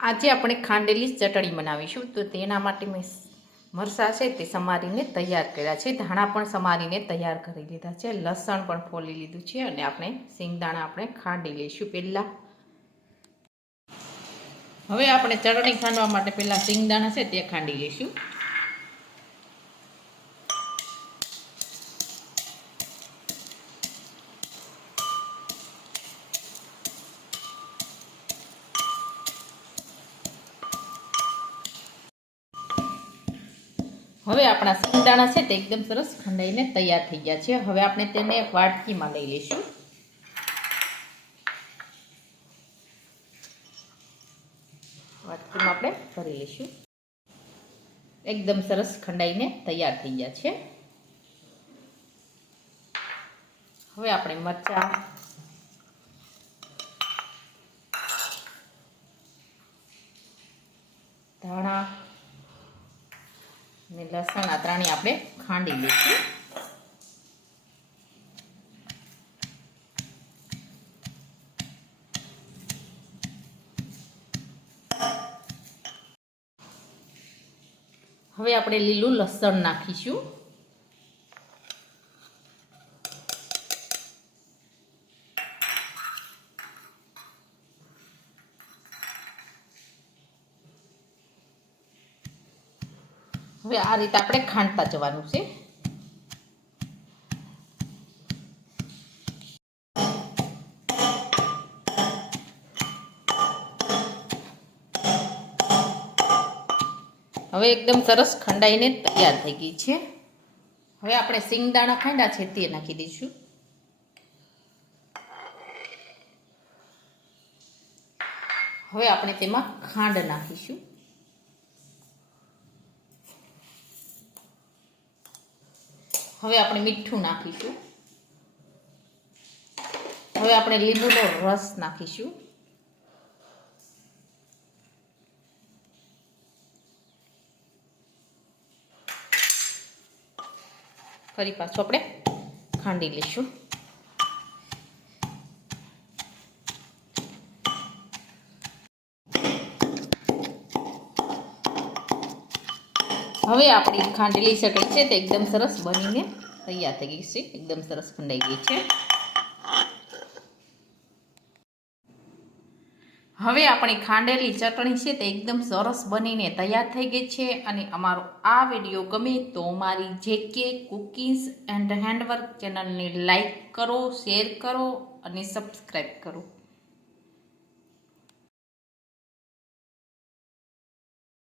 આજે આપણે ખાંડેલી ચટણી બનાવીશું. તો તેના માટે મેં મરચાં છે તે સમારીને તૈયાર કર્યા છે, ધાણા પણ સમારીને તૈયાર કરી લીધા છે, લસણ પણ ફોલી લીધું છે અને આપણે સિંગદાણા આપણે ખાંડી લઈશું પહેલાં. હવે આપણે ચટણી ખાંડવા માટે પહેલાં સિંગદાણા છે તે ખાંડી લઈશું. હવે આપણા સિંગદાણા છે તે એકદમ સરસ ખંડાઈને તૈયાર થઈ ગયા છે. હવે આપણે તેને વાટકીમાં લઈ લઈશું. વાટકીમાં આપણે ભરી લઈશું. એકદમ સરસ ખંડાઈને તૈયાર થઈ ગયા છે. હવે આપણે મરચાં, ધાણા અને લસણ આ ત્રણેય આપણે ખાંડી લઈશું. હવે આપણે લીલું લસણ નાખીશું. હવે આ રીતે આપણે ખાંડતા જવાનું છે. હવે એકદમ સરસ ખંડાઈને તૈયાર થઈ ગઈ છે. હવે આપણે સિંગદાણા ખાંડા છે તે નાખી દઈશું. હવે આપણે તેમાં ખાંડ નાખીશું. હવે આપણે મીઠું નાખીશું. હવે આપણે લીંબુનો રસ નાખીશું. ફરી પાછું આપણે ખાંડી લઈશું. હવે આપણી ખાંડેલી ચટણી છે તે એકદમ સરસ બનીને તૈયાર થઈ ગઈ છે. એકદમ સરસ ખંડાઈ ગઈ છે. હવે આપણી ખાંડેલી ચટણી છે તે એકદમ સરસ બનીને તૈયાર થઈ ગઈ છે. અને અમારો આ વિડીયો ગમે તો મારી જેકે કુકિંગ્સ એન્ડ હેન્ડવર્ક ચેનલને લાઈક કરો, શેર કરો અને સબસ્ક્રાઈબ કરો.